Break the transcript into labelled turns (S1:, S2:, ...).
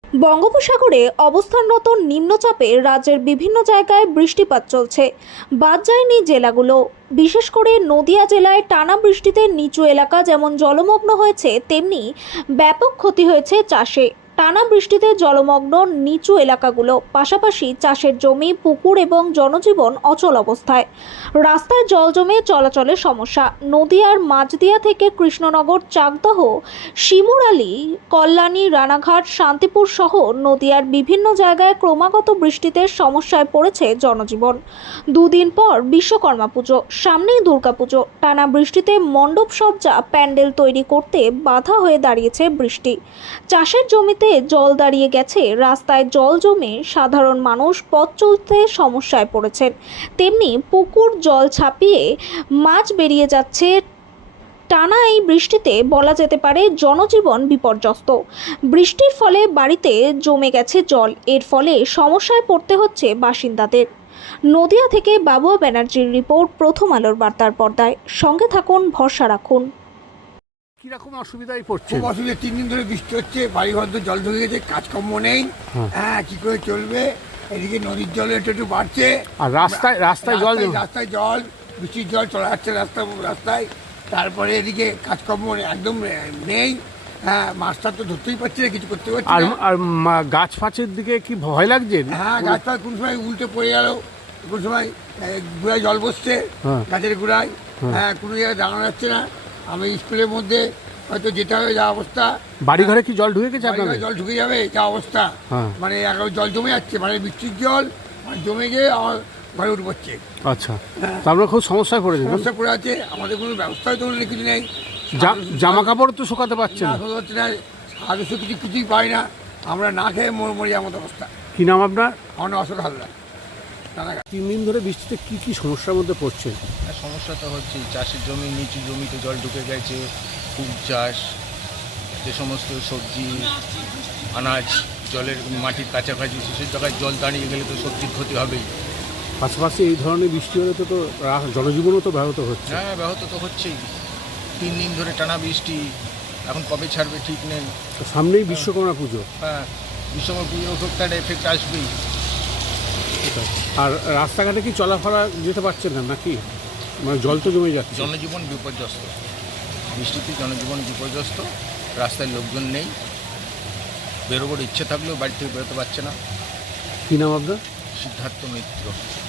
S1: বঙ্গোপসাগরে অবস্থানরত নিম্নচাপে রাজ্যের বিভিন্ন জায়গায় বৃষ্টিপাত চলছে। বাদ যায়নি জেলাগুলো। বিশেষ করে নদিয়া জেলায় টানা বৃষ্টিতে নিচু এলাকা যেমন জলমগ্ন হয়েছে, তেমনি ব্যাপক ক্ষতি হয়েছে চাষে। টানা বৃষ্টিতে জলমগ্ন নিচু এলাকাগুলো, পাশাপাশি চাষের জমি, পুকুর এবং জনজীবন অচল অবস্থায়। রাস্তায় জল জমে চলাচলের সমস্যা। নদিয়ার মাঝদিয়া থেকে কৃষ্ণনগর, চাকদহ, শিমুরালী, কল্যাণী, রানাঘাট, শান্তিপুর সহ নদিয়ার বিভিন্ন জায়গায় ক্রমাগত বৃষ্টিতে সমস্যায় পড়েছে জনজীবন। দুদিন পর বিশ্বকর্মা পুজো, সামনেই দুর্গাপুজো। টানা বৃষ্টিতে মণ্ডপ সজ্জা, প্যান্ডেল তৈরি করতে বাধা হয়ে দাঁড়িয়েছে বৃষ্টি। চাষের জমিতে জল দাঁড়িয়ে গেছে, রাস্তায় জল জমে সাধারণ মানুষ পথ চলতে সমস্যায় পড়েছেন। তেমনি পুকুর জল ছাপিয়ে মাছ বেরিয়ে যাচ্ছে। টানা এই বৃষ্টিতে বলা যেতে পারে জনজীবন বিপর্যস্ত। বৃষ্টির ফলে বাড়িতে জমে গেছে জল, এর ফলে সমস্যায় পড়তে হচ্ছে বাসিন্দাদের। নদিয়া থেকে বাবুয়া ব্যানার্জির রিপোর্ট, প্রথম আলোর বার্তার পর্দায়। সঙ্গে থাকুন, ভরসা রাখুন।
S2: কিরকম অসুবিধায় পড়ছে?
S3: খুব অসুবিধা। 3 দিন ধরে বৃষ্টি হচ্ছে, বাড়িঘর তো জল ঢুকে গেছে, কাজকর্ম নেই। হ্যাঁ, কি করে চলবে? এদিকে নদীর জল একটু বাড়ছে, আর রাস্তায় জল, বৃষ্টির জল চলে যাচ্ছে রাস্তায়। তারপরে এদিকে কাজকর্ম একদম নেই। হ্যাঁ, মাছটা তো ধরতেই পারছি না, কিছু করতে পারছি না।
S2: আর গাছ ফাঁচের দিকে কি ভয় লাগছে?
S3: হ্যাঁ, গাছ ফাছ কোন সময় উল্টে পড়ে গেল, কোন সময় গোড়ায় জল বসছে, গাছের গোড়ায়। হ্যাঁ, কোনো জায়গায় দাঁড়ানো যাচ্ছে না। আমি স্কুলের মধ্যে হয়তো যেতে হবে, যা অবস্থা।
S2: বাড়ি ঘরে কি জল ঢুকে গেছে?
S3: জল ঢুকে যাবে, যা অবস্থা। মানে এখন জল জমে যাচ্ছে, মানে বৃষ্টির জল জমে গিয়ে আমার ঘরে উঠে পড়ছে।
S2: আচ্ছা, তারপরে খুব সমস্যায় পড়েছে।
S3: সমস্যা পড়ে আছে, আমাদের কোনো ব্যবস্থাই তো কিছু নেই।
S2: জামা কাপড় তো শুকাতে পারছে না,
S3: আদর্শ কিছুই পাই না। আমরা না খেয়ে মরে যাওয়ার মতো অবস্থা।
S2: কি নাম আপনার?
S3: আমার অশোক হালদার।
S2: 3 দিন ধরে বৃষ্টিতে কি কি সমস্যার মধ্যে পড়ছে?
S4: সমস্যা তো হচ্ছে, চাষের জমি, নিচু জমিতে জল ঢুকে গেছে। ফুল চাষ, যে সমস্ত সবজি, আনাজ জলের মাটির কাছাকাছি, সেসব জায়গায় জল দাঁড়িয়ে গেলে তো সবজির ক্ষতি হবেই।
S2: পাশাপাশি এই ধরনের বৃষ্টি হলে তো জনজীবনও তো ব্যাহত হচ্ছে।
S4: হ্যাঁ, ব্যাহত তো হচ্ছেই। 3 দিন ধরে টানা বৃষ্টি, এখন কবে ছাড়বে ঠিক নেই।
S2: সামনেই বিশ্বকর্মা পুজো।
S4: হ্যাঁ, বিশ্বকর্মা পুজোর উপর একটা এফেক্ট আসবেই।
S2: আর রাস্তাঘাটে কি চলাফেরা যেতে পারছেন না নাকি? মানে জল তো জমে যাচ্ছে।
S4: জনজীবন বিপর্যস্ত, বৃষ্টিতে জনজীবন বিপর্যস্ত। রাস্তায় লোকজন নেই, বেরোবার ইচ্ছে থাকলেও বাড়ি থেকে বেরোতে পারছে না।
S2: কি নাম আপনার?
S4: সিদ্ধার্থ মিত্র।